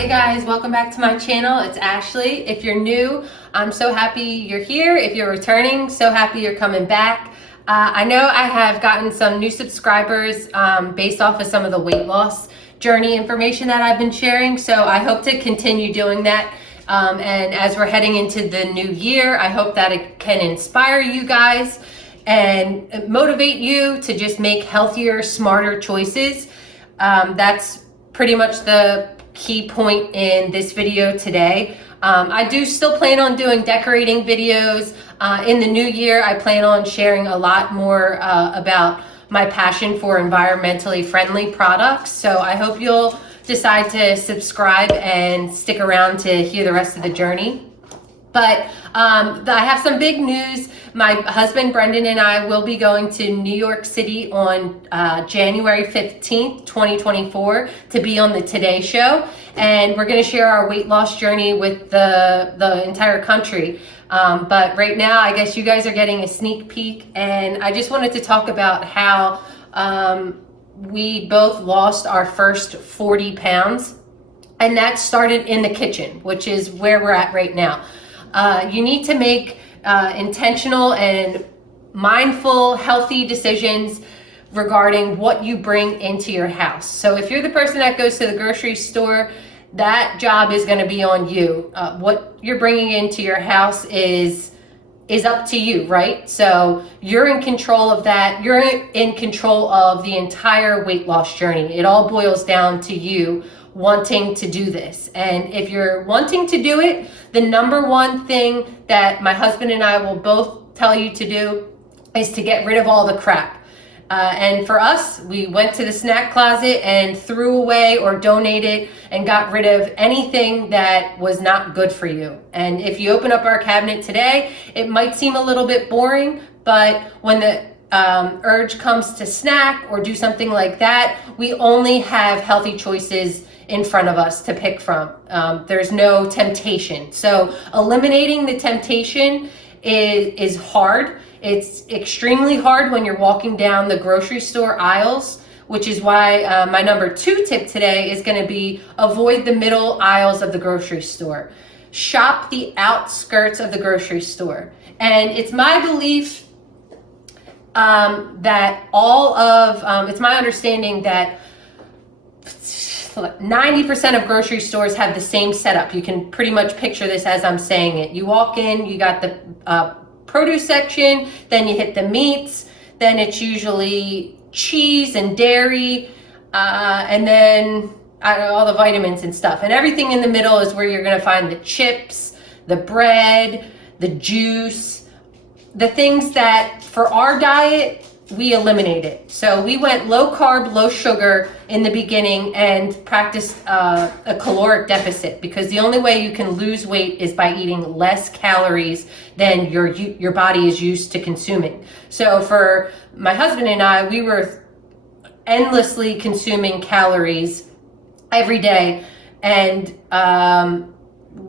Hey guys, welcome back to my channel. It's Ashley. If you're new, I'm so happy you're here. If you're returning, so happy you're coming back. I know I have gotten some new subscribers based off of some of the weight loss journey information that I've been sharing, so I hope to continue doing that. And as we're heading into the new year, I hope that it can inspire you guys and motivate you to just make healthier, smarter choices. That's pretty much the key point in this video today. I do still plan on doing decorating videos. In the new year, I plan on sharing a lot more about my passion for environmentally friendly products. So I hope you'll decide to subscribe and stick around to hear the rest of the journey. But I have some big news. My husband Brendan and I will be going to New York City on January 15th, 2024 to be on the Today Show. And we're going to share our weight loss journey with the entire country. But right now, I guess you guys are getting a sneak peek. And I just wanted to talk about how we both lost our first 40 pounds. And that started in the kitchen, which is where we're at right now. You need to make intentional and mindful, healthy decisions regarding what you bring into your house. So if you're the person that goes to the grocery store, that job is going to be on you. What you're bringing into your house is up to you, right? So you're in control of that. You're in control of the entire weight loss journey. It all boils down to you wanting to do this. And if you're wanting to do it, the number one thing that my husband and I will both tell you to do is to get rid of all the crap. And for us, we went to the snack closet and threw away or donated and got rid of anything that was not good for you. And if you open up our cabinet today, it might seem a little bit boring, but when the urge comes to snack or do something like that, we only have healthy choices in front of us to pick from. There's no temptation. So eliminating the temptation is hard. It's extremely hard when you're walking down the grocery store aisles, which is why my number 2 tip today is going to be avoid the middle aisles of the grocery store. Shop the outskirts of the grocery store. And it's my belief that it's my understanding that 90% of grocery stores have the same setup. You can pretty much picture this as I'm saying it. You walk in, you got the produce section, then you hit the meats, then it's usually cheese and dairy, and then all the vitamins and stuff. And everything in the middle is where you're gonna find the chips, the bread, the juice, the things that for our diet, we eliminated. So we went low carb, low sugar in the beginning and practiced a caloric deficit, because the only way you can lose weight is by eating less calories than your body is used to consuming. So for my husband and I, we were endlessly consuming calories every day. And,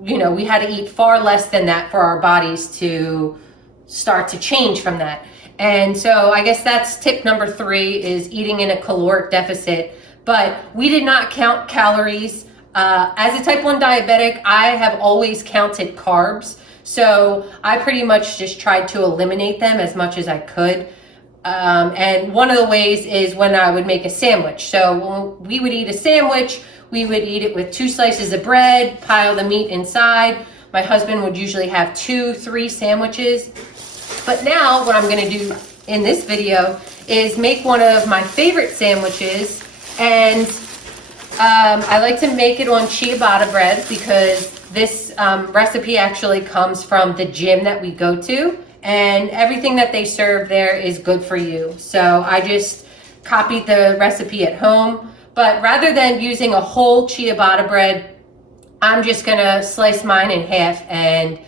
we had to eat far less than that for our bodies to start to change from that. And so I guess that's tip number 3, is eating in a caloric deficit. But we did not count calories. As a type 1 diabetic, I have always counted carbs. So I pretty much just tried to eliminate them as much as I could. And one of the ways is when I would make a sandwich. So when we would eat a sandwich, we would eat it with 2 slices of bread, pile the meat inside. My husband would usually have 2-3 sandwiches. But now what I'm going to do in this video is make one of my favorite sandwiches, and I like to make it on ciabatta bread, because this recipe actually comes from the gym that we go to, and everything that they serve there is good for you. So I just copied the recipe at home, but rather than using a whole ciabatta bread, I'm just going to slice mine in half and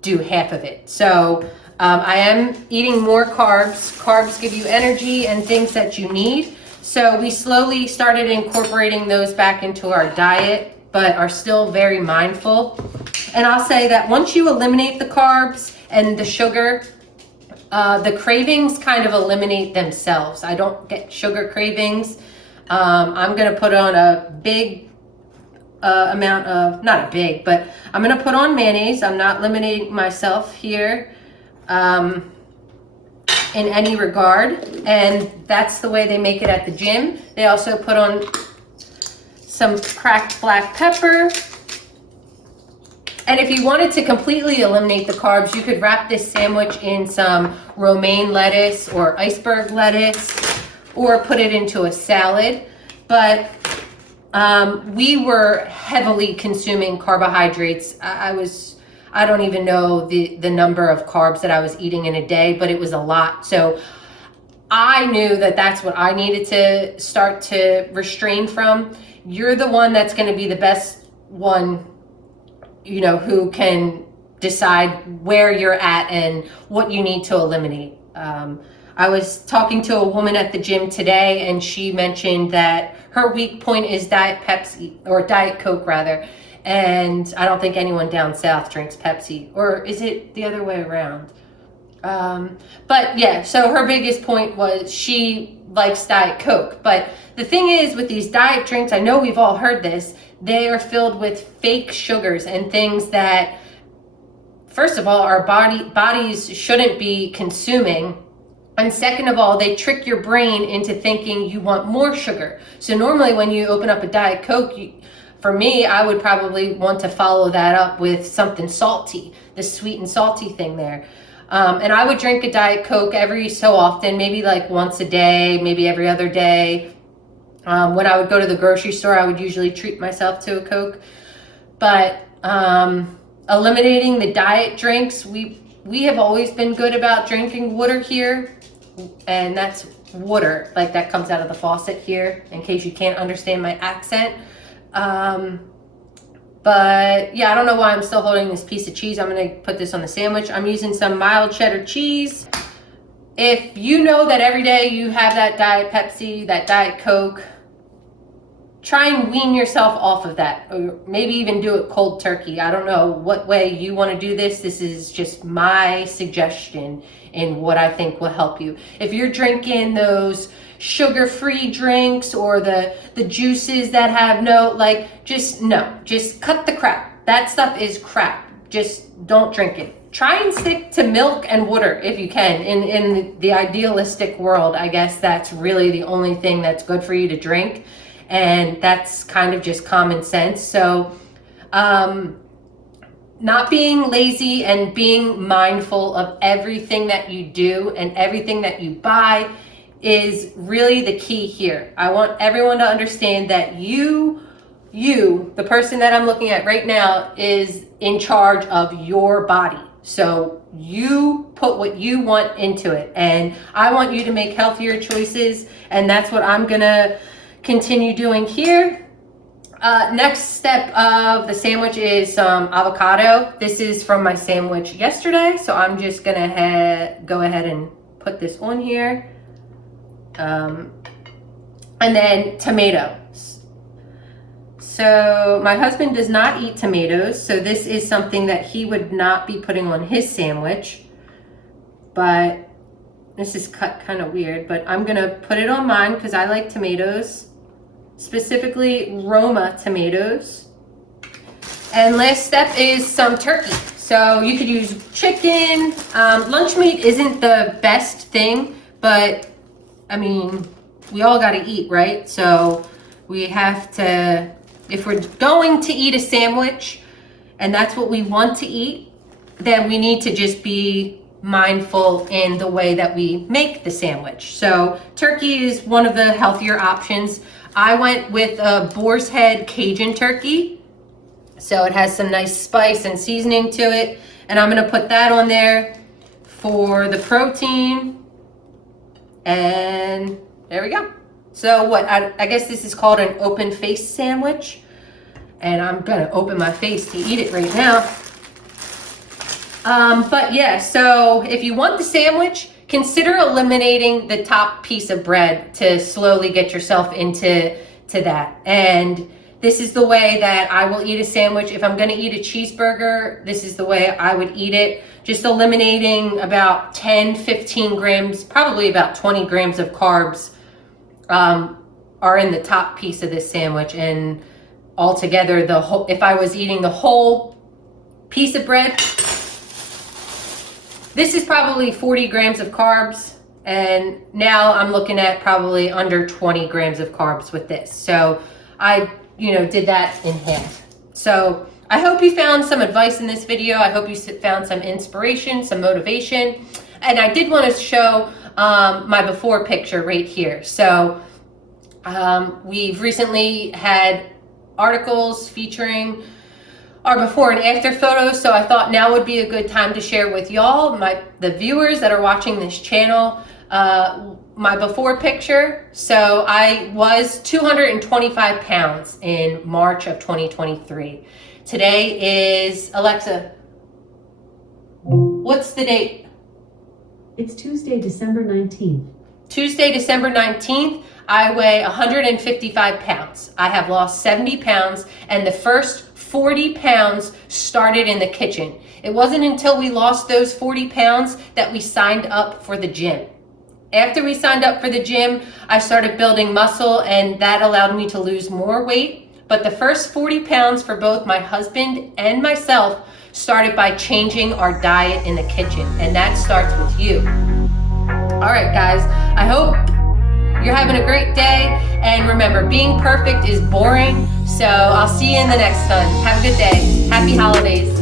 do half of it. So I am eating more carbs. Carbs give you energy and things that you need. So we slowly started incorporating those back into our diet, but are still very mindful. And I'll say that once you eliminate the carbs and the sugar, the cravings kind of eliminate themselves. I don't get sugar cravings. I'm going to put on a big amount of, not a big, but I'm gonna put on mayonnaise. I'm not limiting myself here in any regard, and that's the way they make it at the gym. They also put on some cracked black pepper. And if you wanted to completely eliminate the carbs, you could wrap this sandwich in some romaine lettuce or iceberg lettuce, or put it into a salad. But we were heavily consuming carbohydrates. I don't even know the number of carbs that I was eating in a day, but it was a lot. So I knew that that's what I needed to start to restrain from. You're the one that's going to be the best one, you know, who can decide where you're at and what you need to eliminate. I was talking to a woman at the gym today, and she mentioned that her weak point is Diet Pepsi, or Diet Coke rather. And I don't think anyone down south drinks Pepsi, or is it the other way around? But yeah, so her biggest point was she likes Diet Coke. But the thing is, with these diet drinks, I know we've all heard this, they are filled with fake sugars and things that, first of all, our bodies shouldn't be consuming. And second of all, they trick your brain into thinking you want more sugar. So normally when you open up a Diet Coke, for me, I would probably want to follow that up with something salty, the sweet and salty thing there. And I would drink a Diet Coke every so often, maybe like once a day, maybe every other day. When I would go to the grocery store, I would usually treat myself to a Coke. But eliminating the diet drinks, we have always been good about drinking water here. And that's water, like that comes out of the faucet here, in case you can't understand my accent. But yeah, I don't know why I'm still holding this piece of cheese. I'm going to put this on the sandwich. I'm using some mild cheddar cheese. If you know that every day you have that Diet Pepsi, that Diet Coke, try and wean yourself off of that, or maybe even do it cold turkey. I don't know what way you want to do this. This is just my suggestion in what I think will help you. If you're drinking those sugar-free drinks or the juices that have just cut the crap. That stuff is crap. Just don't drink it. Try and stick to milk and water if you can. In the idealistic world, I guess that's really the only thing that's good for you to drink. And that's kind of just common sense. So not being lazy and being mindful of everything that you do and everything that you buy is really the key here. I want everyone to understand that you, the person that I'm looking at right now, is in charge of your body. So you put what you want into it. And I want you to make healthier choices. And that's what I'm gonna continue doing here. Next step of the sandwich is some avocado. This is from my sandwich yesterday, so I'm just gonna go ahead and put this on here. And then tomatoes. So my husband does not eat tomatoes, so this is something that he would not be putting on his sandwich. But this is cut kind of weird, but I'm gonna put it on mine because I like tomatoes. Specifically Roma tomatoes. And last step is some turkey. So you could use chicken. Lunch meat isn't the best thing, but I mean, we all got to eat, right? So we have to, if we're going to eat a sandwich and that's what we want to eat, then we need to just be mindful in the way that we make the sandwich. So turkey is one of the healthier options. I went with a boar's head Cajun turkey. So it has some nice spice and seasoning to it. And I'm gonna put that on there for the protein. And there we go. So what, I guess this is called an open face sandwich. And I'm gonna open my face to eat it right now. But yeah, so if you want the sandwich, consider eliminating the top piece of bread to slowly get yourself into that. And this is the way that I will eat a sandwich. If I'm gonna eat a cheeseburger, this is the way I would eat it. Just eliminating about 10, 15 grams, probably about 20 grams of carbs are in the top piece of this sandwich. And altogether, if I was eating the whole piece of bread, this is probably 40 grams of carbs. And now I'm looking at probably under 20 grams of carbs with this. So I, did that in half. So I hope you found some advice in this video. I hope you found some inspiration, some motivation. And I did want to show my before picture right here. So we've recently had articles featuring our before and after photos. So I thought now would be a good time to share with y'all, the viewers that are watching this channel, my before picture. So I was 225 pounds in March of 2023. Today is, Alexa, what's the date? It's Tuesday, December 19th. Tuesday, December 19th, I weigh 155 pounds. I have lost 70 pounds, and the first 40 pounds started in the kitchen. It wasn't until we lost those 40 pounds that we signed up for the gym. After we signed up for the gym, I started building muscle, and that allowed me to lose more weight. But the first 40 pounds for both my husband and myself started by changing our diet in the kitchen, and that starts with you. All right, guys, I hope you're having a great day, and remember, being perfect is boring. So I'll see you in the next one. Have a good day. Happy holidays.